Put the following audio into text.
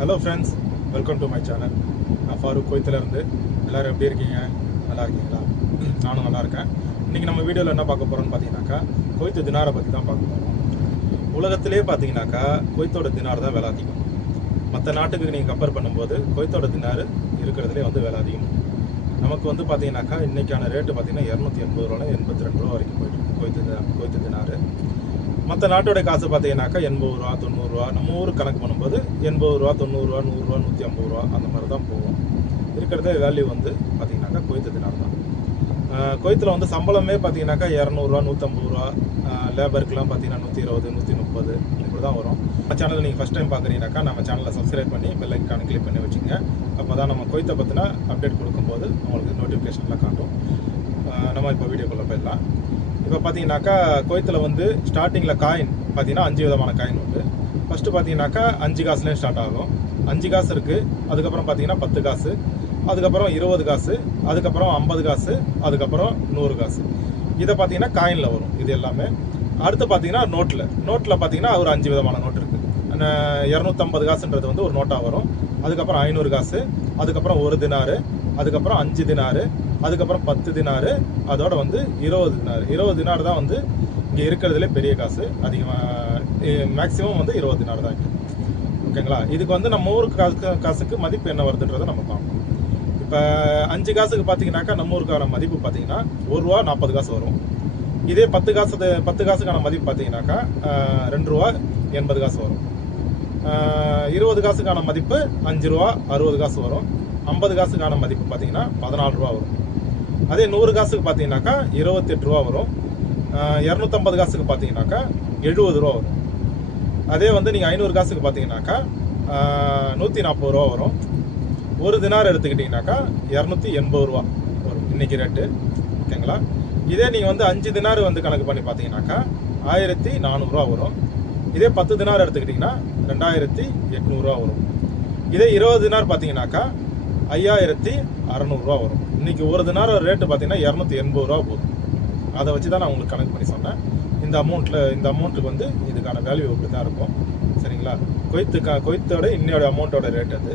Hello friends, welcome to my channel. நான் ஃபாரூக், குவைத்திலேருந்து. எல்லோரும் எப்படி இருக்கீங்க? நல்லா இருக்கீங்களா? நானும் நல்லா இருக்கேன். இன்றைக்கி நம்ம வீடியோவில் என்ன பார்க்க போகிறோம்னு பார்த்தீங்கன்னாக்கா, குவைத்து தினாரை பற்றி தான் பார்க்க போகிறோம். உலகத்திலே பார்த்தீங்கன்னாக்கா குவைத்தோட தினார் தான் விலை அதிகம். மற்ற நாட்டுக்கு நீங்கள் கம்பேர் பண்ணும்போது குவைத்தோட தினார் இருக்கிறதுலே விலை அதிகம். நமக்கு பார்த்தீங்கன்னாக்கா இன்றைக்கான ரேட்டு பார்த்தீங்கன்னா 280 ரூபாய் 82 ரூபா வரைக்கும் போயிட்டு குவைத்து தினார். மற்ற நாட்டோட காசு பார்த்தீங்கன்னாக்கா 80 ரூபா 90 ரூபா. நம்ம ஊருக்கு கணக்கு பண்ணும்போது 80 ரூபா 90 ரூபா 100 ரூபா 150 ரூபா அந்த மாதிரி தான் போகும். இருக்கிறத வேல்யூ பார்த்தீங்கன்னாக்கா குவைத்து தினார் தான். குவைத்தில் சம்பளமே பார்த்தீங்கன்னாக்கா 200 ரூபா 150 ரூபா. லேபருக்குலாம் பார்த்தீங்கன்னா 120 130 இப்படி தான் வரும். நம்ம சேனலை நீங்கள் ஃபஸ்ட் டைம் பார்க்குறீங்கன்னாக்கா நம்ம சேனலை சப்ஸ்கிரைப் பண்ணி பெல் ஐக்கானை கிளிக் பண்ணி வச்சுங்க. அப்போ தான் நம்ம குவைத்தை பற்றின அப்டேட் கொடுக்கும்போது உங்களுக்கு நோட்டிஃபிகேஷன்லாம் காட்டும். நம்ம இப்போ வீடியோக்குள்ளே போயிடலாம். இப்போ பார்த்தீங்கன்னாக்கா குவைத்தில் ஸ்டார்டிங்கில் காயின் பார்த்தீங்கன்னா 5 விதமான காயின் உண்டு. ஃபஸ்ட்டு பார்த்தீங்கன்னாக்கா 5 காசுலேயும் ஸ்டார்ட் ஆகும். 5 காசு இருக்குது. அதுக்கப்புறம் பார்த்தீங்கன்னா 10 காசு, அதுக்கப்புறம் 20 காசு, அதுக்கப்புறம் 50 காசு, அதுக்கப்புறம் 100 காசு. இதை பார்த்தீங்கன்னா காயினில் வரும் இது எல்லாமே. அடுத்து பார்த்தீங்கன்னா நோட்டில் பார்த்தீங்கன்னா ஒரு 5 விதமான நோட்டு இருக்குது. 250 காசுன்றது ஒரு நோட்டாக வரும். அதுக்கப்புறம் 500 காசு, அதுக்கப்புறம் 1 தினாரு, அதுக்கப்புறம் 5 தினாரு, அதுக்கப்புறம் 10 தினாரு, அதோட 20 தினாரு. 20 தினார் தான் இங்கே இருக்கிறதுலே பெரிய காசு. அதிகமாக மேக்ஸிமம் 20 தினார் தான் இருக்குது. ஓகேங்களா? இதுக்கு நம்ம ஊருக்கு காசுக்கு மதிப்பு என்ன வருதுன்றதை நம்ம பார்ப்போம். இப்போ 5 காசுக்கு பார்த்தீங்கன்னாக்கா நம்ம ஊருக்கான மதிப்பு பார்த்தீங்கன்னா 1 ரூபா 40 காசு வரும். இதே 10 காசுக்கான மதிப்பு பார்த்தீங்கன்னாக்கா 2 ரூபா 80 காசு வரும். 20 காசுக்கான மதிப்பு 5 ரூபா 60 காசு வரும். 50 காசுக்கான மதிப்பு பார்த்தீங்கன்னா 14 ரூபா வரும். அதே 100 காசுக்கு பார்த்தீங்கன்னாக்கா 28 ரூபா வரும். 250 காசுக்கு பார்த்தீங்கன்னாக்கா 70 ரூபா வரும். அதே நீங்கள் 500 காசுக்கு பார்த்தீங்கன்னாக்கா 140 ரூபா வரும். 1 தினார் எடுத்துக்கிட்டிங்கனாக்கா 280 ரூபா வரும் இன்றைக்கி ரேட்டு. ஓகேங்களா? இதே நீங்கள் 5 தினார் கணக்கு பண்ணி பார்த்தீங்கன்னாக்கா 1400 ரூபா வரும். இதே 10 தினார் எடுத்துக்கிட்டிங்கன்னா 2800 ரூபா வரும். இதே 20 தினார் பார்த்தீங்கன்னாக்கா 5600 ரூபா வரும். இன்றைக்கி 1 தினார் ரேட்டு பார்த்தீங்கன்னா 280 ரூபா போகும். அதை வச்சு தான் நான் உங்களுக்கு கணக்கு பண்ணி சொன்னேன். இந்த அமௌண்ட்டுக்கு இதுக்கான வேல்யூ இப்படி தான் இருக்கும். சரிங்களா? குவைத்தோட இன்னையோட அமௌண்ட்டோட ரேட் அது.